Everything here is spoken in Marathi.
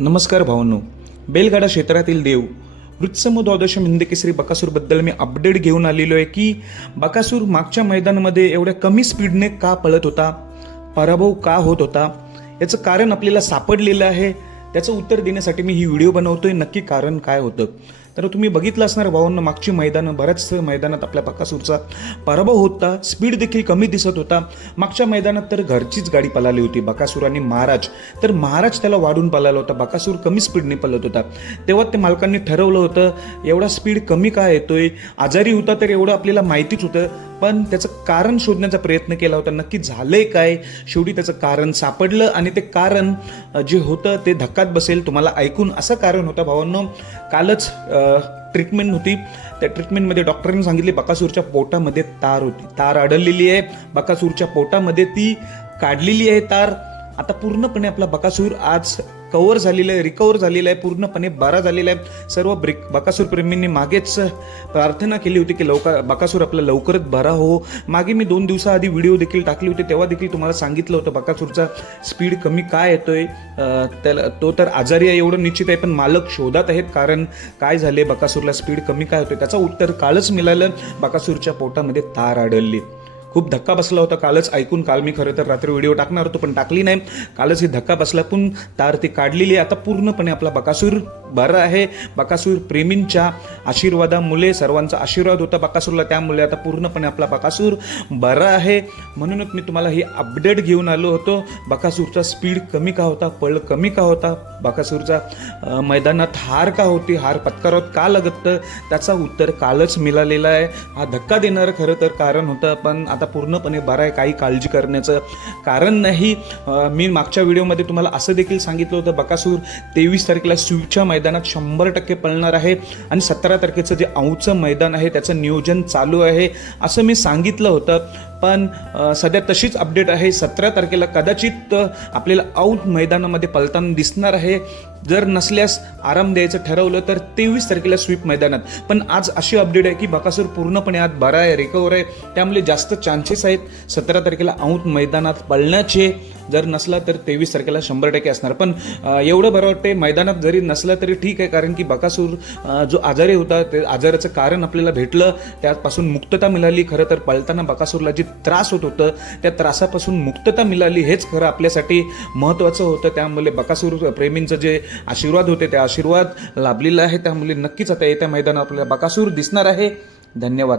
नमस्कार भावांनो. बेलगाडा क्षेत्रातील देव वृत्सम द्वादश बकासूरबद्दल मी अपडेट घेऊन आलेलो आहे की बकासूर मागच्या मैदानामध्ये एवढ्या कमी स्पीडने का पळत होता? पराभव का होत होता? याचं कारण आपल्याला सापडलेलं आहे. त्याचं उत्तर देण्यासाठी मी ही व्हिडिओ बनवतोय. नक्की कारण काय होतं? तर तुम्ही बघितलं असणार भावांना मागची मैदानं बऱ्याच मैदानात आपल्या बकासूरचा पराभव होता. स्पीड देखील कमी दिसत होता. मागच्या मैदानात तर घरचीच गाडी पळाली होती बकासूर आणि महाराज. तर महाराज त्याला वाढून पळाला होता. बकासूर कमी स्पीडने पलत होता. तेव्हा ते मालकांनी ठरवलं होतं एवढा स्पीड कमी का येतोय? आजारी होता तर एवढं आपल्याला माहितीच होतं. पण त्याचं कारण शोधण्याचा प्रयत्न केला होता. नक्की झालंय काय? शेवटी त्याचं कारण सापडलं आणि ते कारण जे होतं ते धक्कात बसेल. तुम्हाला ऐकून असं कारण होतं भावांनो. कालच ट्रीटमेंट होती. त्या ट्रीटमेंटमध्ये डॉक्टरांनी सांगितले बकासूरच्या पोटामध्ये तार होती. तार आढळलेली आहे. बकासूरच्या पोटामध्ये ती काढलेली आहे तार. आता पूर्णपणे आपला बकासूर आज कव्हर झालेलं आहे रिकवर झालेलं आहे पूर्णपणे बरा झालेला आहे. सर्व ब्रिक बकासूर प्रेमींनी मागेच प्रार्थना केली होती की लवकर बकासूर आपला लवकरच बरा हो. मागे मी दोन दिवसाआधी व्हिडिओ देखील टाकली होती तेव्हा देखील तुम्हाला सांगितलं होतं बकासूरचा स्पीड कमी काय येतोय. त्याला तो तर आजारी आहे एवढं निश्चित आहे पण मालक शोधात आहेत कारण काय झाले बकासूरला स्पीड कमी काय होतोय त्याचं उत्तर कालच मिळालं. बकासूरच्या पोटामध्ये तार आढळली. खूप धक्का बसला होता. कालच ऐकून काल मी खरं तर रात्री व्हिडिओ टाकणार होतो पण टाकली नाही. कालच ही धक्का बसला. पण तार ती काढलेली आहे. आता पूर्णपणे आपला बकासूर बरं आहे. बकासूर प्रेमींच्या आशीर्वादामुळे सर्वांचा आशीर्वाद होता बकासूरला. त्यामुळे आता पूर्णपणे आपला बकासूर बरा आहे. म्हणूनच मी तुम्हाला ही अपडेट घेऊन आलो होतो. बकासूरचा स्पीड कमी का होता? पळ कमी का होता? बकासूरचा मैदानात हार का होती? हार पत्करावत का लागतं? त्याचा उत्तर कालच मिळालेला आहे. हा धक्का देणारं खरं तर कारण होतं पण आता पूर्णपणे बरं आहे. काही काळजी करण्याचं कारण नाही. मी मागच्या व्हिडिओमध्ये तुम्हाला असं देखील सांगितलं होतं बकासूर तेवीस तारखेला स्वीपच्या मैदानात शंभर टक्के पळणार आहे. आणि सतरा तारखेचं जे औचं मैदान आहे त्याचं नियोजन चालू आहे. असं मी सांगितलं होतं. पण सध्या तशीच अपडेट आहे. सतरा तारखेला कदाचित आपल्याला आऊट मैदानामध्ये पलताना दिसणार आहे. जर नसल्यास आराम द्यायचं ठरवलं तर तेवीस तारखेला स्वीप मैदानात. पण आज अशी अपडेट आहे की बकासूर पूर्णपणे आज बरा आहे रिकवर आहे. त्यामुळे जास्त चान्सेस आहेत सतरा तारखेला औट मैदानात पळण्याचे. जर नसला तर तेवीस तारखेला शंभर टक्के असणार. पण एवढं बरं वाटते मैदानात जरी नसलं तरी ठीक आहे. कारण की बकासूर जो आजारी होता ते आजाराचं कारण आपल्याला भेटलं. त्यापासून मुक्तता मिळाली. खरं तर पळताना बकासूरला जी त्रास होत होतं त्या त्रासापासून मुक्तता मिळाली हेच खरं आपल्यासाठी महत्त्वाचं होतं. त्यामुळे बकासूर प्रेमींचं जे आशीर्वाद होते ते आशीर्वाद लाभलेला आहे. त्यामुळे नक्कीच आता येत्या मैदानात आपल्याला बकासूर दिसणार आहे. धन्यवाद.